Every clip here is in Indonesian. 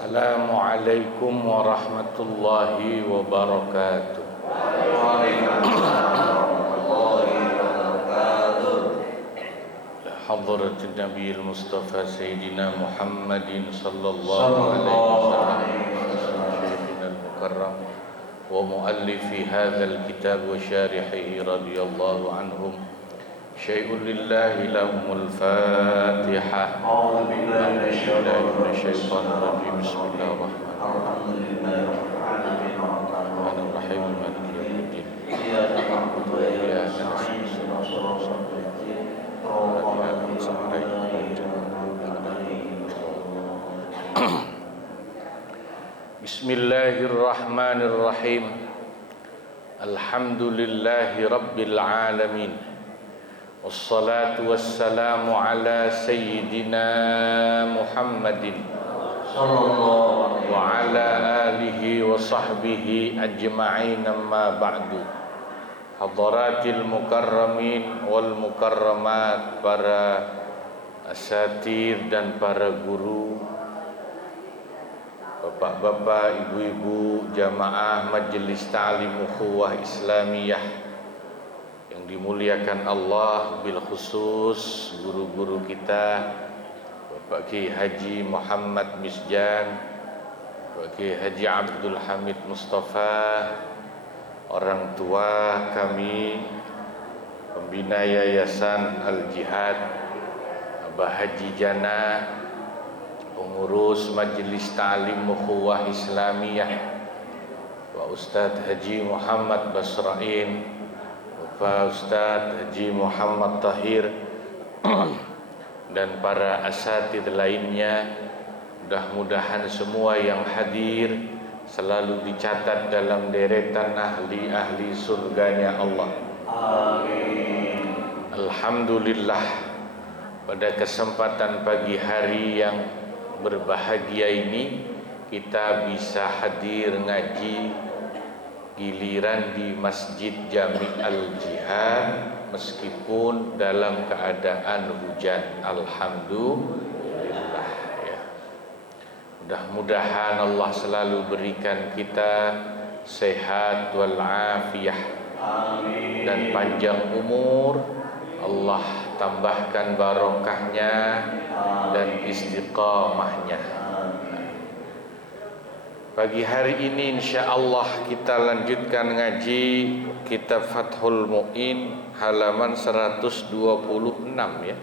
Assalamualaikum warahmatullahi wabarakatuh. Hadratin Nabiyil Mustafa Sayyidina Muhammadin sallallahu alaihi wasallam Syekhina al-Mukarram wa muallifi hadzal kitab wa syarihihi radhiyallahu anhum. Syai'un lillahi lahumul Fatihah. A'udzu billahi minasyaitonir rajim. Bismillahirrahmanirrahim. Bismillahirrahmanirrahim. Maliki yaumiddin. Iyyaka na'budu wa iyyaka nasta'in. Bismillahirrahmanirrahim. Alhamdulillahi rabbil alamin. Wassalatu wassalamu ala sayyidina Muhammadin sallallahu wa ala alihi wa sahbihi ajma'in, amma ba'du. Hadaratil mukarramin wal mukarramat, para asatir dan para guru, bapak-bapak, ibu-ibu, jamaah Majelis Ta'lim Ukhuwah Islamiyah yang dimuliakan Allah, bil khusus guru-guru kita, Bapak Kiai Haji Muhammad Misjan, Bapak Kiai Haji Abdul Hamid Mustafa, orang tua kami, pembina Yayasan Al-Jihad, Abah Haji Jana, pengurus Majelis Ta'lim Ukhuwah Islamiyah, Pak Ustadz Haji Muhammad Basrain, Pak Ustadz Haji Muhammad Tahir, dan para asatidz lainnya. Mudah-mudahan semua yang hadir selalu dicatat dalam deretan ahli-ahli surganya Allah. Amin. Alhamdulillah, pada kesempatan pagi hari yang berbahagia ini kita bisa hadir ngaji giliran di Masjid Jami Al-Jihad meskipun dalam keadaan hujan. Alhamdulillah ya. Mudah-mudahan Allah selalu berikan kita sehat wal afiyah. Amin. Dan panjang umur. Allah tambahkan barokahnya dan istiqamahnya. Pagi hari ini insyaallah kita lanjutkan ngaji kitab Fathul Mu'in halaman 126 ya.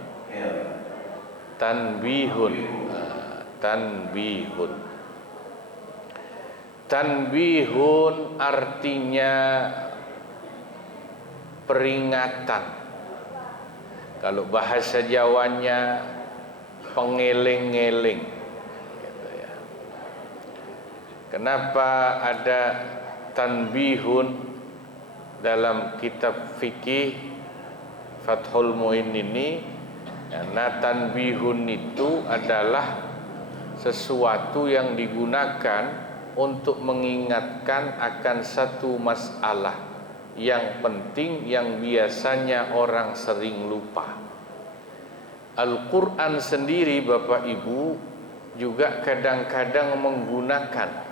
Tanbihun. Tanbihun artinya peringatan. Kalau bahasa Jawanya pengeling-eling. Kenapa ada tanbihun dalam kitab fikih Fathul Mu'in ini? Karena tanbihun itu adalah sesuatu yang digunakan untuk mengingatkan akan satu masalah yang penting yang biasanya orang sering lupa. Al-Quran sendiri, Bapak Ibu, juga kadang-kadang menggunakan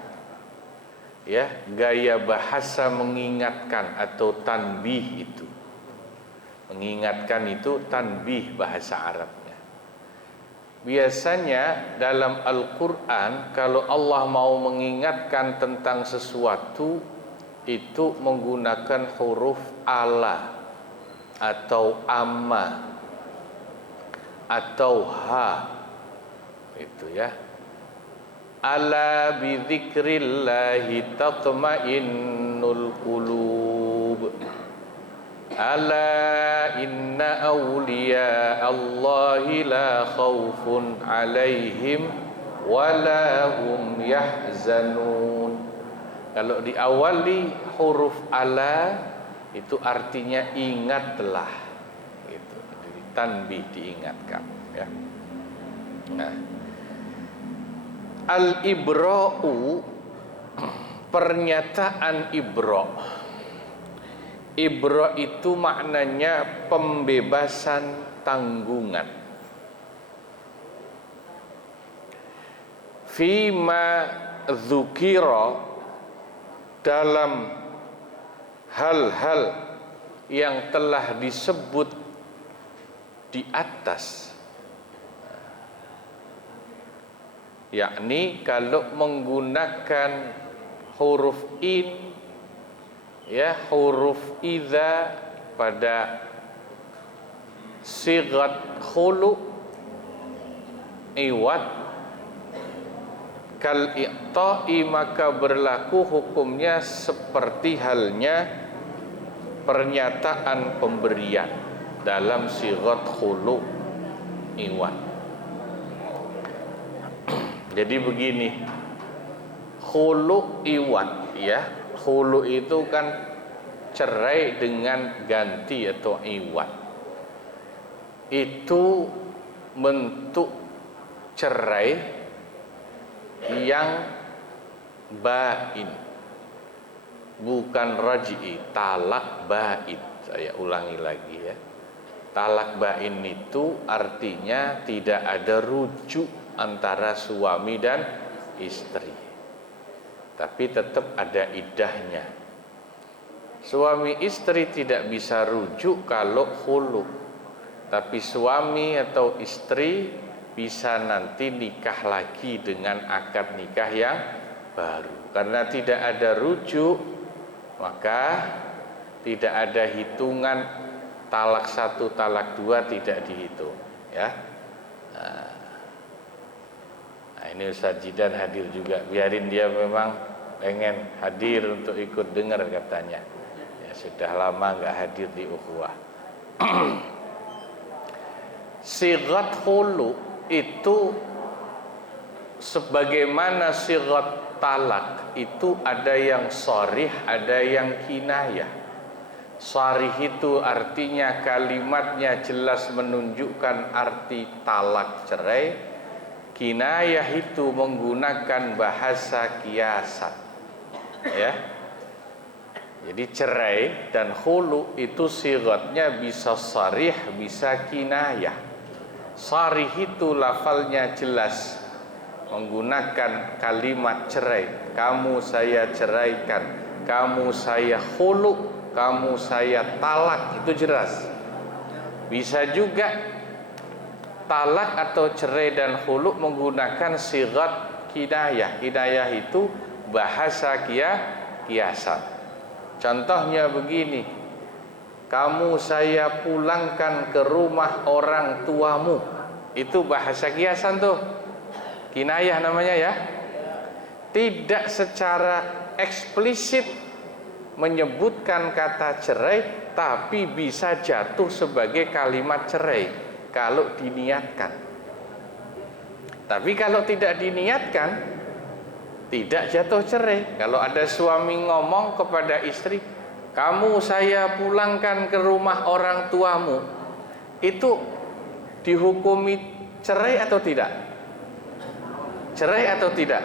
gaya bahasa mengingatkan atau tanbih itu. Mengingatkan itu tanbih bahasa Arabnya. Biasanya dalam Al-Quran kalau Allah mau mengingatkan tentang sesuatu itu menggunakan huruf ala atau amma atau ha, itu ya. Ala bi dzikrillahi tatma'innul qulub. Ala inna awliya Allahi la khaufun alaihim wa la hum yahzanun. Kalau diawali huruf ala itu artinya ingatlah, gitu. Jadi tanbih, diingatkan ya. Nah, al-ibra'u, pernyataan ibra'. Ibra' itu maknanya pembebasan tanggungan. fima dzukira, dalam hal-hal yang telah disebut di atas, yakni kalau menggunakan huruf in, ya, huruf idza pada sigat khulu iwad kal i'ta'i, maka berlaku hukumnya seperti halnya pernyataan pemberian dalam sigat khulu iwad. Jadi begini, khulu iwad, ya, khulu itu kan cerai dengan ganti atau iwad. Itu bentuk cerai yang bain, bukan raj'i, talak bain. Saya ulangi lagi, ya. Talak bain itu artinya tidak ada rujuk antara suami dan istri, tapi tetap ada iddahnya. Suami istri tidak bisa rujuk kalau khulu, tapi suami atau istri bisa nanti nikah lagi dengan akad nikah yang baru. Karena tidak ada rujuk, maka tidak ada hitungan talak 1, talak 2 tidak dihitung, ya. Nah, ini Ustaz Jidan hadir juga. Biarin dia, memang pengen hadir untuk ikut dengar katanya. Ya, sudah lama nggak hadir di ukhuwah. Sigat khulu itu sebagaimana sigat talak itu ada yang sharih, ada yang kinayah. Sharih itu artinya kalimatnya jelas menunjukkan arti talak, cerai. Kinayah itu menggunakan bahasa kiasan, ya. Jadi cerai dan khulu itu sigatnya bisa sharih, bisa kinayah. Sharih itu lafalnya jelas menggunakan kalimat cerai. Kamu saya ceraikan, kamu saya khulu, kamu saya talak, itu jelas. Bisa juga talak atau cerai dan khulu menggunakan sigat kinayah. Kinayah itu bahasa kiasan. Contohnya begini, kamu saya pulangkan ke rumah orang tuamu, itu bahasa kiasan tuh, kinayah namanya, ya. Tidak secara eksplisit menyebutkan kata cerai, tapi bisa jatuh sebagai kalimat cerai kalau diniatkan. Tapi kalau tidak diniatkan, tidak jatuh cerai. Kalau ada suami ngomong kepada istri, kamu saya pulangkan ke rumah orang tuamu, itu dihukumi cerai atau tidak? Cerai atau tidak?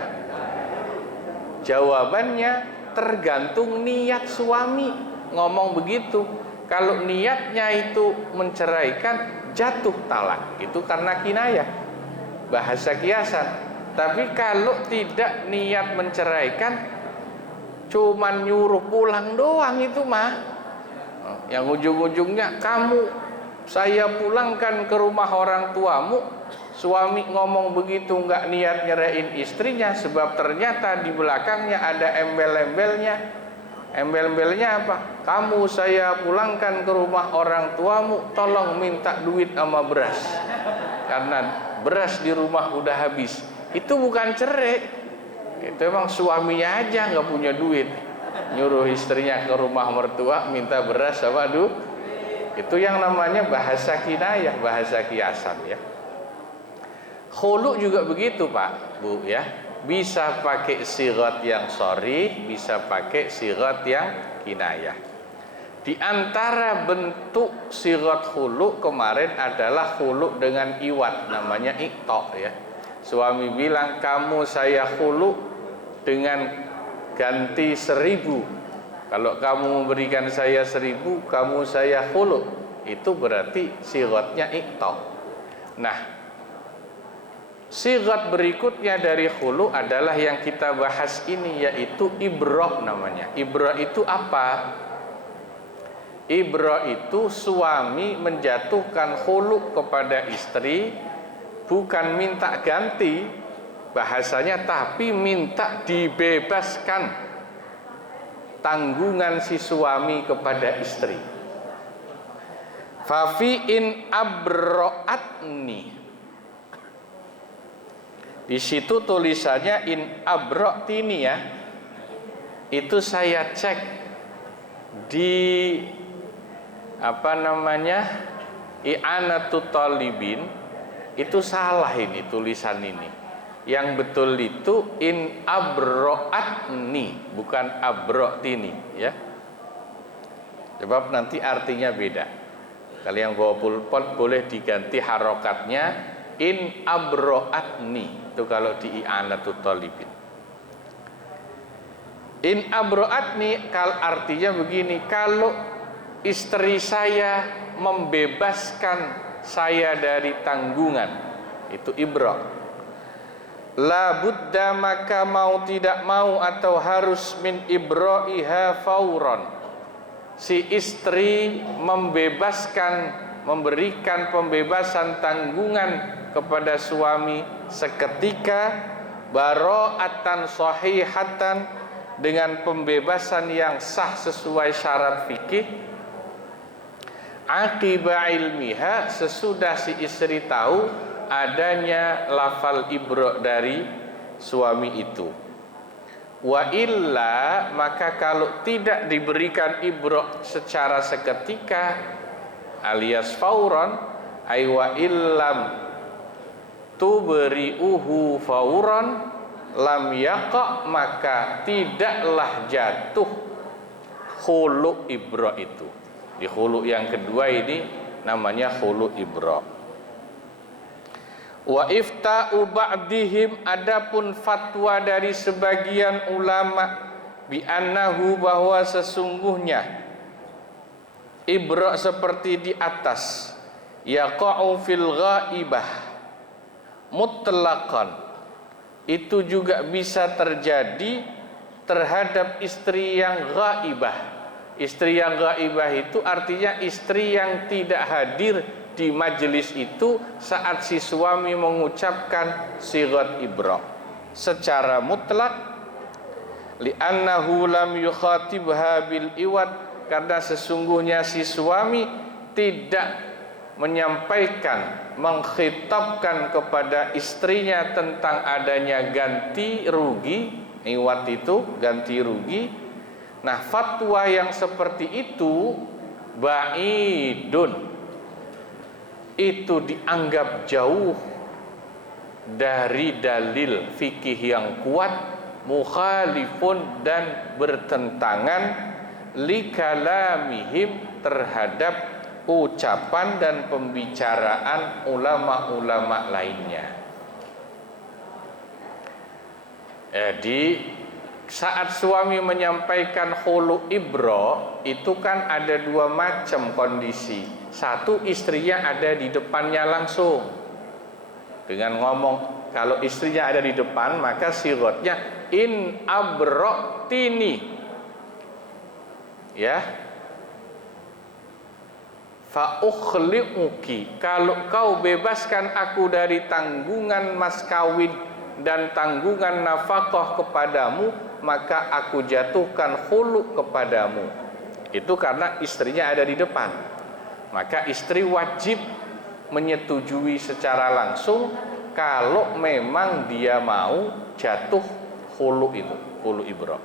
Jawabannya tergantung niat suami ngomong begitu. Kalau niatnya itu menceraikan, jatuh talak, itu karena kinayah, bahasa kiasan. Tapi kalau tidak niat menceraikan, cuman nyuruh pulang doang, itu mah yang ujung-ujungnya kamu saya pulangkan ke rumah orang tuamu, suami ngomong begitu nggak niat nyerain istrinya, sebab ternyata di belakangnya ada embel-embelnya. Embel-embelnya apa? Kamu saya pulangkan ke rumah orang tuamu, tolong minta duit sama beras, karena beras di rumah udah habis. Itu bukan cerai, itu emang suaminya aja nggak punya duit, nyuruh istrinya ke rumah mertua minta beras sama duit. Itu yang namanya bahasa kinayah, bahasa kiasan, ya. Khulu juga begitu, Pak, Bu, ya. Bisa pakai sigat yang sharih, bisa pakai sigat yang kinayah. Di antara bentuk sigat khulu kemarin adalah khulu dengan iwad, namanya iqta, ya. Suami bilang, kamu saya khulu dengan ganti 1000. Kalau kamu memberikan saya 1000, kamu saya khulu. Itu berarti sigatnya iqta. Nah, Sigat berikutnya dari khulu adalah yang kita bahas ini, yaitu ibrah namanya. Ibrah itu apa? Ibrah itu suami menjatuhkan khulu kepada istri, bukan minta ganti bahasanya, tapi minta dibebaskan tanggungan si suami kepada istri. Fafi in abro'atni, di situ tulisannya in abro'tini ya. Itu saya cek di I'anatut Talibin, itu salah ini tulisan ini. Yang betul itu in abro'atni, bukan abro'tini ya. Sebab nanti artinya beda. Kalian bawa pulpen boleh diganti harokatnya in abro'atni, itu kalau di I'anatut Talibin. In abro'atni artinya begini, kalau istri saya membebaskan saya dari tanggungan, itu ibro. La budda, maka mau tidak mau atau harus, min ibro'iha fauron, si istri memberikan pembebasan tanggungan kepada suami seketika, baro'atan sahihatan, dengan pembebasan yang sah sesuai syarat fikih, akiba ilmiha, sesudah si istri tahu adanya lafal ibro dari suami itu. Wa illa, maka kalau tidak diberikan ibro secara seketika alias fauron, ay wa illam tuberi'uhu fauron lam yaqa, maka tidaklah jatuh khulu ibra itu. Di khulu yang kedua ini namanya khulu ibra. Wa ifta'u ba'dihim, adapun fatwa dari sebagian ulama, bi annahu, bahwa sesungguhnya ibra seperti di atas, yaqa'u fil ghaibah mutlaqan, itu juga bisa terjadi terhadap istri yang ghaibah. Istri yang ghaibah itu artinya istri yang tidak hadir di majelis itu saat si suami mengucapkan sighat ibra secara mutlak, li'annahu lam yukhatibha bil iwad, karena sesungguhnya si suami tidak mengkhitabkan kepada istrinya tentang adanya ganti rugi. Iwat itu ganti rugi. Nah, fatwa yang seperti itu ba'idun, itu dianggap jauh dari dalil fikih yang kuat, mukhalifun, dan bertentangan likalamihim, terhadap ucapan dan pembicaraan ulama-ulama lainnya. Jadi saat suami menyampaikan khulu ibra itu kan ada dua macam kondisi. Satu, istrinya ada di depannya langsung dengan ngomong. Kalau istrinya ada di depan, maka sighatnya in abrotini, ya, fa ukhli'uki, kalau kau bebaskan aku dari tanggungan mas kawin dan tanggungan nafkah kepadamu, maka aku jatuhkan khulu kepadamu. Itu karena istrinya ada di depan, maka istri wajib menyetujui secara langsung kalau memang dia mau jatuh khulu itu, khulu ibra.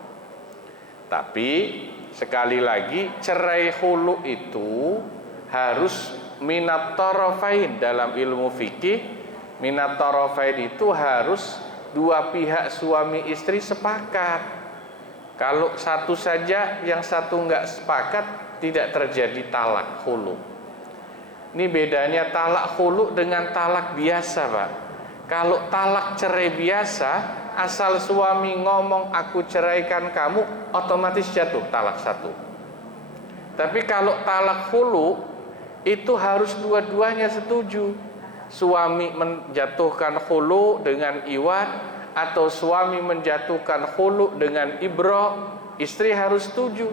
Tapi sekali lagi, cerai khulu itu harus minat tarafain. Dalam ilmu fikih, minat tarafain itu harus dua pihak suami istri sepakat. Kalau satu saja, yang satu enggak sepakat, tidak terjadi talak khulu. Ini bedanya talak khulu dengan talak biasa, Pak. Kalau talak cerai biasa, asal suami ngomong aku ceraikan kamu, otomatis jatuh talak satu. Tapi kalau talak khulu, itu harus dua-duanya setuju. suami menjatuhkan khulu dengan iwad atau suami menjatuhkan khulu dengan ibro, istri harus setuju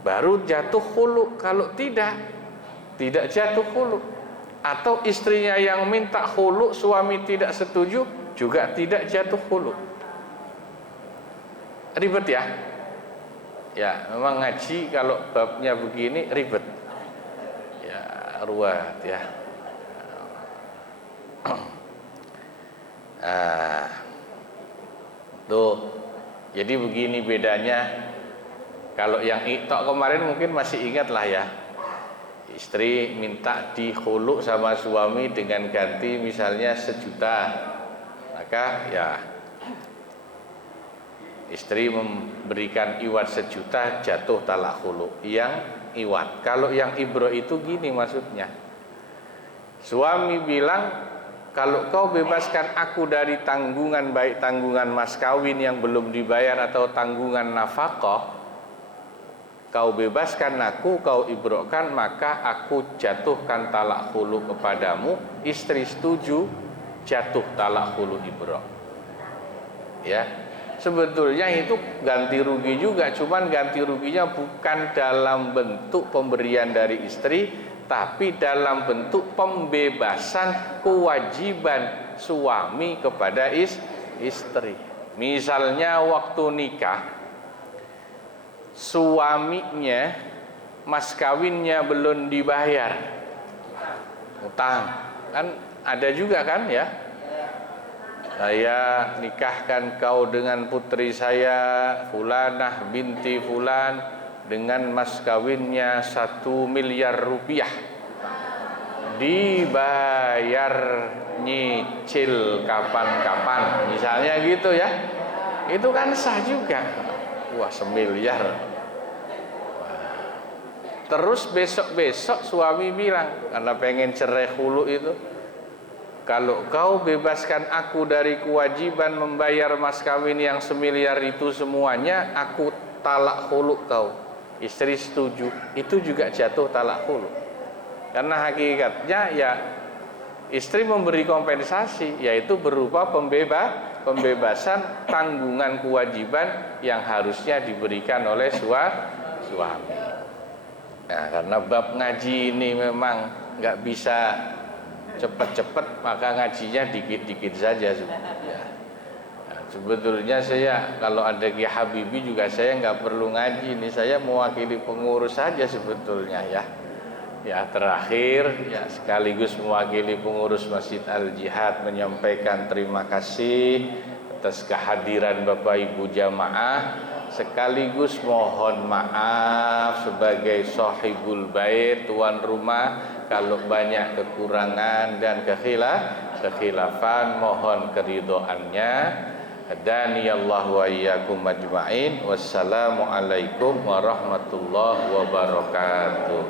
baru jatuh khulu. Kalau tidak jatuh khulu. Atau istrinya yang minta khulu, suami tidak setuju, juga tidak jatuh khulu. Ribet ya? Ya, memang ngaji kalau babnya begini ribet. Ya, ruwet ya. Tuh. Jadi begini bedanya. Kalau yang iktok kemarin mungkin masih ingat lah ya. Istri minta dikhulu sama suami dengan ganti misalnya 1 juta. Maka ya istri memberikan iwad 1 juta, jatuh talak khulu yang iwad. Kalau yang ibro itu gini maksudnya, suami bilang, kalau kau bebaskan aku dari tanggungan, baik tanggungan mas kawin yang belum dibayar atau tanggungan nafkah, kau bebaskan aku, kau ibrokan, maka aku jatuhkan talak khulu kepadamu. Istri setuju, jatuh talak khulu ibro. Ya, sebetulnya itu ganti rugi juga, cuman ganti ruginya bukan dalam bentuk pemberian dari istri, tapi dalam bentuk pembebasan kewajiban suami kepada istri. Misalnya waktu nikah, suaminya mas kawinnya belum dibayar, utang kan ada juga kan ya. Saya nikahkan kau dengan putri saya Fulanah binti Fulan dengan mas kawinnya 1 miliar rupiah, dibayar nyicil kapan-kapan, misalnya gitu ya. Itu kan sah juga. Wah, 1 miliar. Terus besok-besok suami bilang, karena pengen cerai khulu itu, kalau kau bebaskan aku dari kewajiban membayar mas kawin yang 1 miliar itu semuanya, aku talak khulu kau. Istri setuju, itu juga jatuh talak khulu. Karena hakikatnya ya istri memberi kompensasi, yaitu berupa pembebasan tanggungan kewajiban yang harusnya diberikan oleh suami. Nah, karena bab ngaji ini memang nggak bisa cepat-cepat, maka ngajinya dikit-dikit saja sebetulnya. Nah, sebetulnya saya kalau ada Ki Habibie juga saya nggak perlu ngaji, ini saya mewakili pengurus saja sebetulnya ya. Ya, terakhir ya sekaligus mewakili pengurus Masjid Al Jihad menyampaikan terima kasih atas kehadiran Bapak Ibu jamaah, sekaligus mohon maaf sebagai sahibul bait, tuan rumah, kalau banyak kekurangan dan kekhilafan, mohon keridhoannya. Hadaniyallahu wa iyyakum ajma'in. Wassalamualaikum warahmatullahi wabarakatuh.